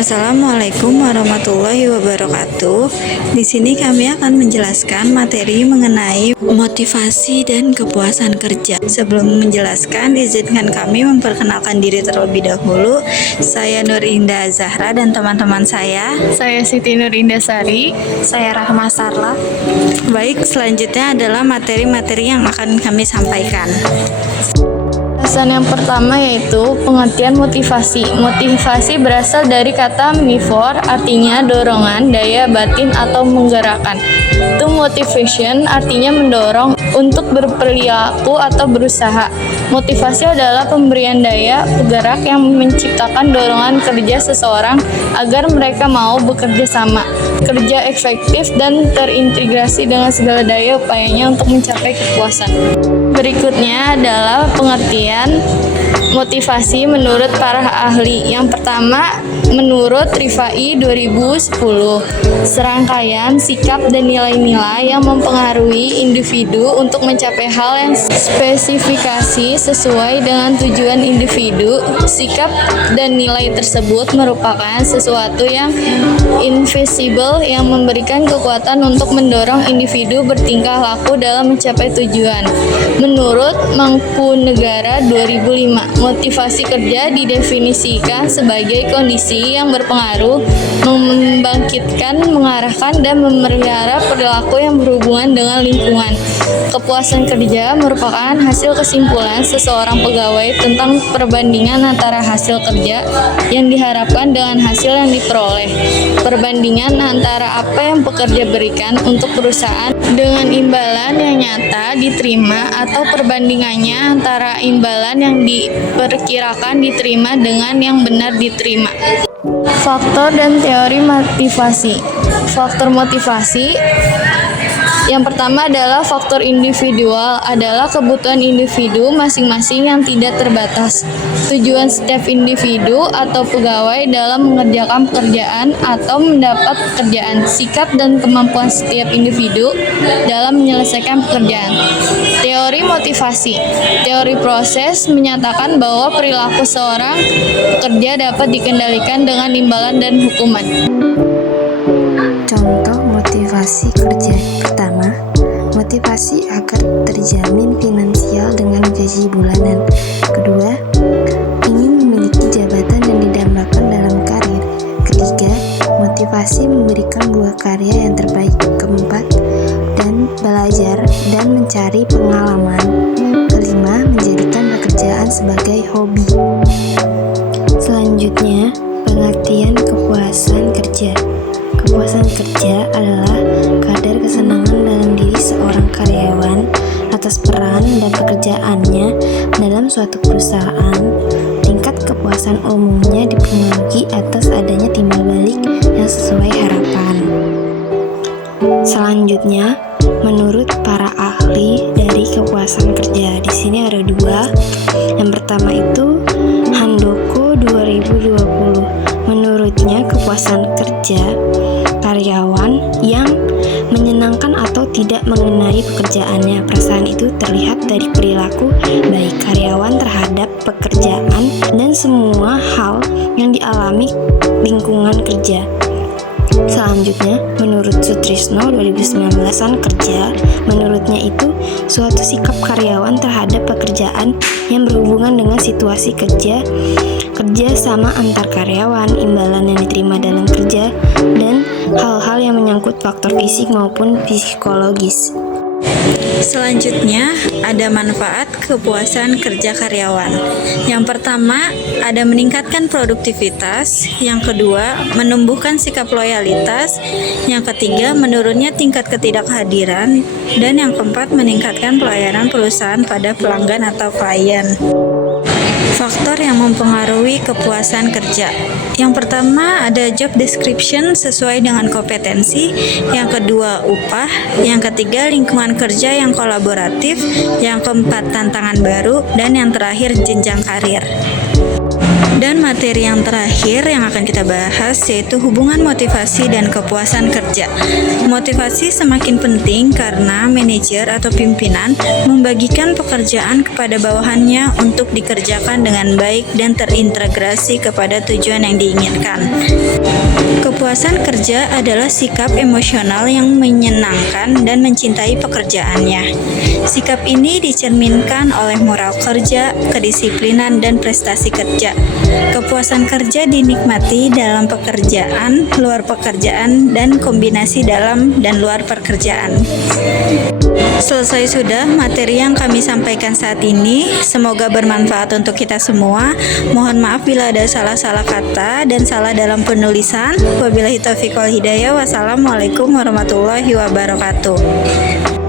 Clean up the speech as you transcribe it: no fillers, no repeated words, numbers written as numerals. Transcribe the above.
Assalamualaikum warahmatullahi wabarakatuh. Di sini kami akan menjelaskan materi mengenai motivasi dan kepuasan kerja. Sebelum menjelaskan, izinkan kami memperkenalkan diri terlebih dahulu. Saya Nur Indah Zahra dan teman-teman saya. Saya Siti Nur Indasari. Saya Rahma Sarla. Baik, selanjutnya adalah materi-materi yang akan kami sampaikan. Bahasan yang pertama yaitu pengertian motivasi. Motivasi berasal dari kata mifor, artinya dorongan, daya batin atau menggerakkan. To motivation artinya mendorong untuk berperilaku atau berusaha. Motivasi adalah pemberian daya penggerak yang menciptakan dorongan kerja seseorang agar mereka mau bekerja sama, kerja efektif dan terintegrasi dengan segala daya upayanya untuk mencapai kepuasan. Berikutnya adalah pengertian motivasi menurut para ahli. Yang pertama, menurut Rifai 2010, serangkaian sikap dan nilai-nilai yang mempengaruhi individu untuk mencapai hal yang spesifikasi sesuai dengan tujuan individu. Sikap dan nilai tersebut merupakan sesuatu yang invisible yang memberikan kekuatan untuk mendorong individu bertingkah laku dalam mencapai tujuan. Menurut Mangkunegara 2005, motivasi kerja didefinisikan sebagai kondisi yang berpengaruh, membangkitkan, mengarahkan, dan memelihara perilaku yang berhubungan dengan lingkungan. Kepuasan kerja merupakan hasil kesimpulan seseorang pegawai tentang perbandingan antara hasil kerja yang diharapkan dengan hasil yang diperoleh. Perbandingan antara apa yang pekerja berikan untuk perusahaan dengan imbalan yang nyata diterima atau perbandingannya antara imbalan yang diperkirakan diterima dengan yang benar diterima. Faktor dan teori motivasi. Faktor motivasi yang pertama adalah faktor individual, adalah kebutuhan individu masing-masing yang tidak terbatas. Tujuan setiap individu atau pegawai dalam mengerjakan pekerjaan atau mendapat pekerjaan. Sikap dan kemampuan setiap individu dalam menyelesaikan pekerjaan. Teori motivasi. Teori proses menyatakan bahwa perilaku seorang pekerja dapat dikendalikan dengan imbalan dan hukuman. Contoh motivasi kerja. Pertama, motivasi agar terjamin finansial dengan gaji bulanan. Kedua, ingin memiliki jabatan dan didambakan dalam karir. Ketiga, motivasi memberikan buah karya yang terbaik. Keempat, dan belajar dan mencari pengalaman. Kelima, menjadikan pekerjaan sebagai hobi. Selanjutnya, pengertian kepuasan kerja. Kepuasan kerja adalah kadar kesenangan dalam diri seorang karyawan atas peran dan pekerjaannya dalam suatu perusahaan. Tingkat kepuasan umumnya dipengaruhi atas adanya timbal balik yang sesuai harapan. Selanjutnya, menurut para ahli dari kepuasan kerja, di sini ada dua. Yang pertama itu Handoko 2020. Menurutnya, kepuasan kerja karyawan yang menyenangkan atau tidak mengenai pekerjaannya. Perasaan itu terlihat dari perilaku baik karyawan terhadap pekerjaan dan semua hal yang dialami lingkungan kerja. Selanjutnya, menurut Sutrisno 2019 kerja, menurutnya itu suatu sikap karyawan terhadap pekerjaan yang berhubungan dengan situasi kerja sama antar karyawan, imbalan yang diterima dalam kerja, dan hal-hal yang menyangkut faktor fisik maupun psikologis. Selanjutnya, ada manfaat kepuasan kerja karyawan. Yang pertama, ada meningkatkan produktivitas. Yang kedua, menumbuhkan sikap loyalitas. Yang ketiga, menurunnya tingkat ketidakhadiran. Dan yang keempat, meningkatkan pelayanan perusahaan pada pelanggan atau klien. Faktor yang mempengaruhi kepuasan kerja. Yang pertama ada job description sesuai dengan kompetensi. Yang kedua upah. Yang ketiga lingkungan kerja yang kolaboratif. Yang keempat tantangan baru. Dan yang terakhir jenjang karir. Dan materi yang terakhir yang akan kita bahas yaitu hubungan motivasi dan kepuasan kerja. Motivasi semakin penting karena manajer atau pimpinan membagikan pekerjaan kepada bawahannya untuk dikerjakan dengan baik dan terintegrasi kepada tujuan yang diinginkan. Kepuasan kerja adalah sikap emosional yang menyenangkan dan mencintai pekerjaannya. Sikap ini dicerminkan oleh moral kerja, kedisiplinan, dan prestasi kerja. Kepuasan kerja dinikmati dalam pekerjaan, luar pekerjaan, dan kombinasi dalam dan luar pekerjaan. Selesai sudah materi yang kami sampaikan saat ini. Semoga bermanfaat untuk kita semua. Mohon maaf bila ada salah-salah kata dan salah dalam penulisan. Wabillahi taufiq wal hidayah. Wassalamualaikum warahmatullahi wabarakatuh.